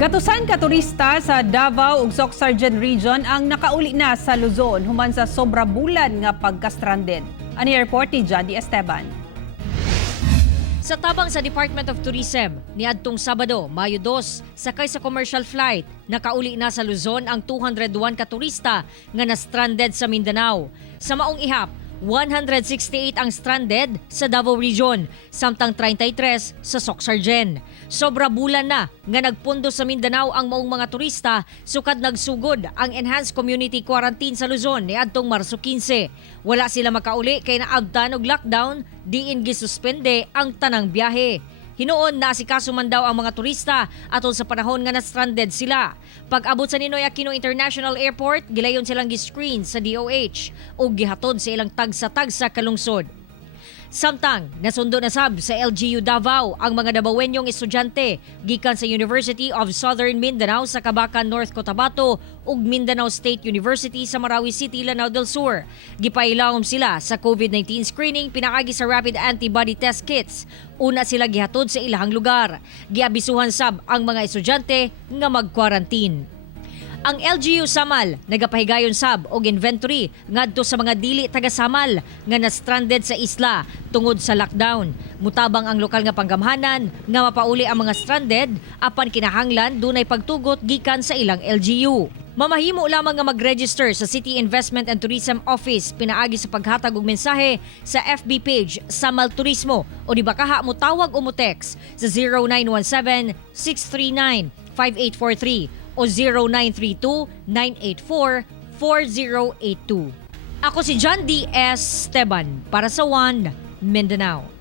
Gatusan ka turista sa Davao ug Soc-Sargen Region ang nakauli na sa Luzon human sa sobra bulan nga pagka-stranded. Ani report ni John D. Esteban. Sa tabang sa Department of Tourism, niadtong Sabado, Mayo 2, sakay sa commercial flight, nakauli na sa Luzon ang 201 ka turista nga na-stranded sa Mindanao. Sa maong ihap, 168 ang stranded sa Davao Region, samtang 33 sa Soc-Sargen. Sobra bulan na nga nagpundo sa Mindanao ang maong mga turista sukad nagsugod ang Enhanced Community Quarantine sa Luzon niadtong Marso 15. Wala sila makauli kay naabtan og lockdown, diin gisuspende ang tanang biyahe. Hinuon na asikaso man daw ang mga turista atol sa panahon nga na-stranded sila. Pag-abot sa Ninoy Aquino International Airport, gilayon silang gi-screen sa DOH o gihatod sa ilang tagsa-tagsa kalungsod. Samtang nasundo na sab sa LGU Davao ang mga Davaoenyong estudyante gikan sa University of Southern Mindanao sa Cabacan, North Cotabato ug Mindanao State University sa Marawi City, Lanao del Sur. Gipailawom sila sa COVID-19 screening pinaagi sa rapid antibody test kits. Una sila gihatod sa ilahang lugar. Giabisuhan sab ang mga estudyante nga mag-quarantine. Ang LGU Samal nagapahigayon sab og inventory ngadto sa mga dili taga-Samal nga na-stranded sa isla tungod sa lockdown. Mutabang ang lokal nga panggamhanan nga mapauli ang mga stranded apan kinahanglan dunay pagtugot gikan sa ilang LGU. Mamahimo lamang nga mag-register sa City Investment and Tourism Office pinaagi sa paghatag og mensahe sa FB page Samal Turismo o di bakaha mo tawag o mo text sa 0917-639-5843 o 0932-984-4082. Ako si John D. Esteban para sa One Mindanao.